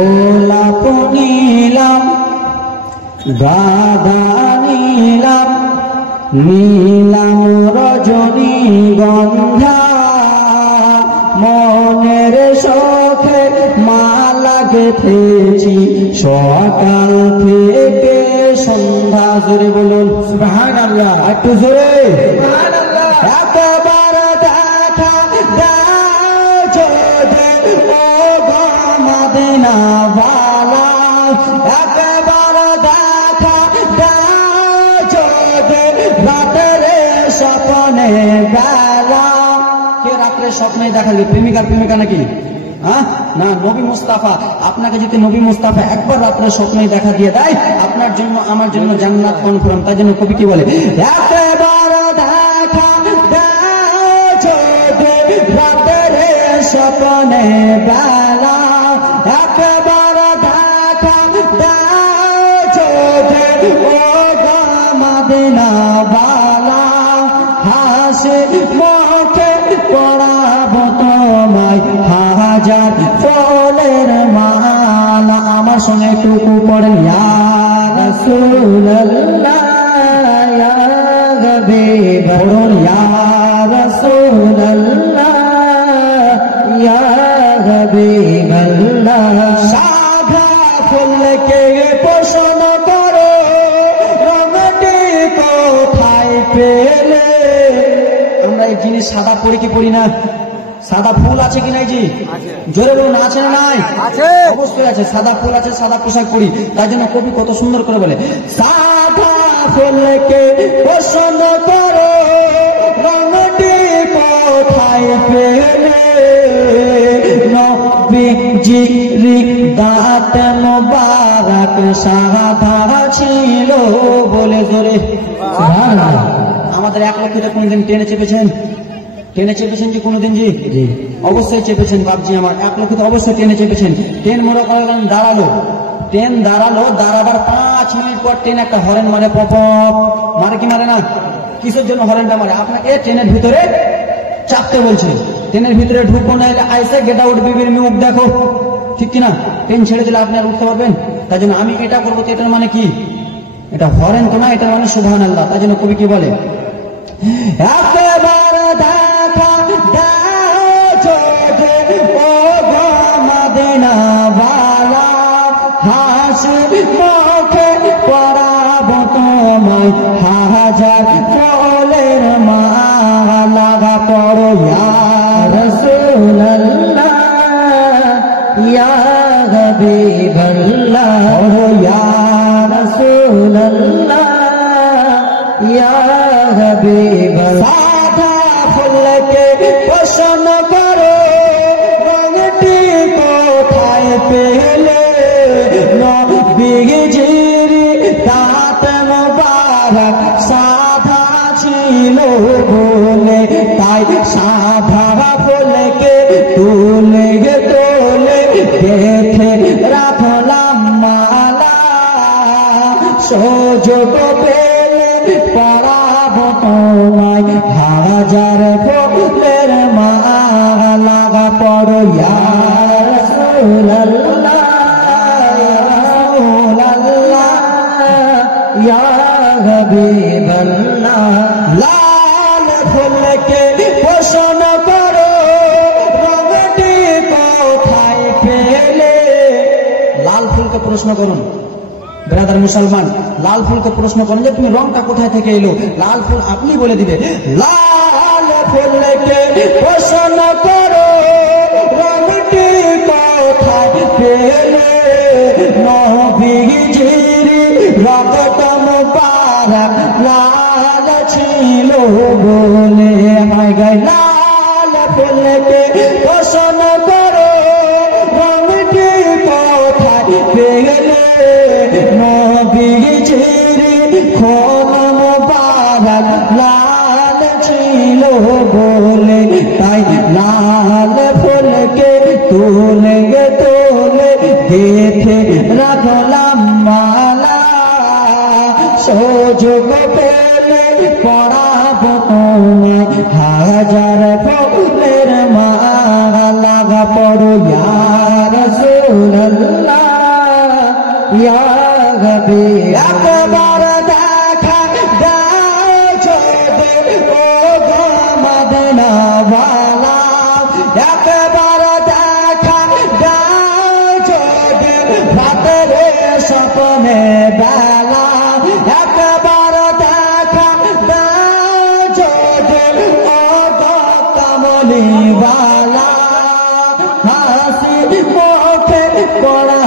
গোলাপ নীলাম গাঁদা নীলাম নীলাম রজনী গন্ধা মনের শখে মালা গেঁথেছি সকাল থেকে সন্ধ্যা। জোরে বলুন সুবহানাল্লাহ, একটু জোরে সুবহানাল্লাহ। একবার দেখা দাও যদি ও গো মদিনা ওয়ালা, একবার দেখা দাও যদি রাতের স্বপ্নে বেলা। কে রাত্রে স্বপ্নে দেখা যায়? প্রেমিকার প্রেমিকা নাকি? না, নবী মুস্তাফা। আপনাকে যদি নবী মুস্তাফা একবার রাত্রে স্বপ্নে দেখা দিয়ে দেয়, আপনার জন্য আমার জন্য জান্নাত কনফার্ম। তাই জন্য কবি কি বলে, একবার দেখা দাও যদি রাতের স্বপ্নে বেলা, একবার দেখা দাও যদি ও গো মদিনা ওয়ালা, হাসি মুখে পড়াবো তোমায় হাজার ফুলের মালা। আমার সঙ্গে টুকু পড়েন, ইয়া রাসূলুল্লাহ ইয়া হাবিবাল্লাহ, পড়ুন ইয়া রাসূলুল্লাহ ইয়া হাবিবাল্লাহ। সাদা ফুলকে পছন্দ করো, রঙটি কোথায় পেলে? আমরা এই জিনিস সাদা পরি কি পরি না? সাদা ফুল আছে কি নাই? জি জোরে বলুন, আছে না নাই? অবশ্যই আছে। সাদা ফুল আছে, সাদা পোশাক পরি। তাই জন্য কবি কত সুন্দর করে বলে, সাদা ফুলকে পছন্দ করো, রঙটি কোথায় পেলে? নবীজির দাঁত মোবারক সাদা ছিল বলে। জোরে সুবহানাল্লাহ। আমাদের এক লক্ষটা কোনদিন টেনে চেপেছেন? টেনে চেপেছেন যে কোনোদিন? জি জি অবশ্যই চেপেছেন বাপজি আমার। এক লক্ষ তো অবশ্যই টেনে চেপেছেন। ট্রেন মনে করেন দাঁড়ালো, ট্রেন দাঁড়ালো, দাঁড়াবার 5 মিনিট পর ট্রেন একটা হরেন মারে, পপ মারে কি মারে না? কিসের জন্য হরেনটা মারে? আপনাকে ট্রেনের ভিতরে চাপতে বলছে। ট্রেনের ভিতরে ঢুকবো না, আইসে গেট আউট বিবির মুখ দেখো, ঠিক কিনা? ট্রেন ছেড়ে দিলে আপনি আর উঠতে পারবেন? তাই জন্য আমি এটা করবো। তো এটার মানে কি? এটা হরেন তো না, এটার মানে সুবহানাল্লাহ। তাই জন্য কবি কি বলে, একবার দেখা দাও যদি ও গো মদিনা ওয়ালা, হাসি মুখে পড়াবো তোমায় হাজার ফুলের মালা। পড়ো ইয়া রাসূলুল্লাহ ইয়া হাবিবাল্লাহ, পড়ো ইয়া রাসূলুল্লাহ ইয়া হাবিবাল্লাহ। সাদা ফুলকে পছন্দ করো, রঙটি কোথায় পেলে? নবীজির দাঁত মোবারক সাদা ছিল বলে, তাই সাদা ফুলকে তুলে তোলে দেখে রাখলাম মালা। সুযোগ পেলে পড়াবো তোমায় হাজার ফুলের মালা। পড়ো ইয়া রাসূলুল্লাহ ইয়া হাবিবাল্লাহ। লাল ফুলকে পছন্দ করো, রঙটি কোথায় পেলে? লাল ফুলকে প্রশ্ন করুন ব্রাদার মুসলমান, লাল ফুলকে প্রশ্ন করেন যে তুমি রংটা কোথায় থেকে এলো? লাল ফুল আপনি বলে দিবে। লাল ফুলকে পছন্দ করো, রংটি কোথায় পেলে? নবীজির রক্ত মোবারক লাল ছিল বলে। হায় গায় লাল ফুলকে পছন্দ করো, রংটি কোথায় পেলে? নবীজির খোল মোবারক লাল ছিল বলে, তাই লাল ফুলকে তুলে তোলে দেখে রাখলাম মালা। সুযোগ পেলে পড়াবো তোমায় হাজার ফুলের মালা। পড়ো ইয়া রাসূলুল্লাহ ইয়া রবি একবার দেখা দাও যদি ও গো মদিনা ওয়ালা একবার দেখা দাও যদি রাতের স্বপ্নে বেলা একবার দেখা দাও যদি ও গো কমলি ওয়ালা হাসি মুখে পড়া